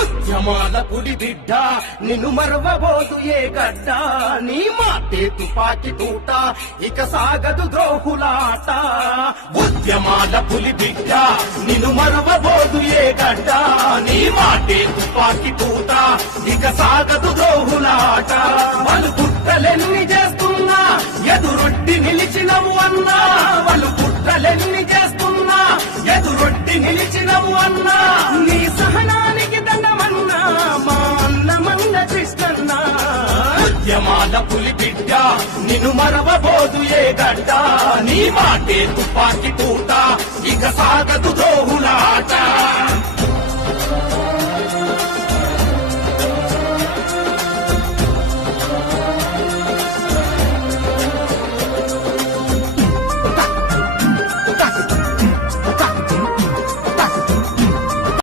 ఉద్యమాల పులి బిడ్డ నిన్ను మరవబోదు ఏ గడ్డ నీ మాటే తుపాకి తూట ఇక సాగదు ద్రోహులాట ఉద్యమాల పులి బిడ్డ నిన్ను మరవబోదు ఏ గడ్డ నీ మాటే తుపాకి తూట ఇక సాగదు ద్రోహులాట వాళ్ళు కుట్రలెన్ని చేస్తున్నా ఎదురొడ్డి నిలిచినవు అన్నా వాళ్ళు కుట్రలెన్ని చేస్తున్నా ఎదురొడ్డి నిలిచినవు అన్నా నీ సహనానికి దండమన్నా మా అన్నమన్న కృష్ణన్న ఉద్యమాల పులి బిడ్డ నిన్ను మరవబోదు ఏ గడ్డ నీ మాటే తుపాకి తూట ఇక సాగదు ద్రోహులాట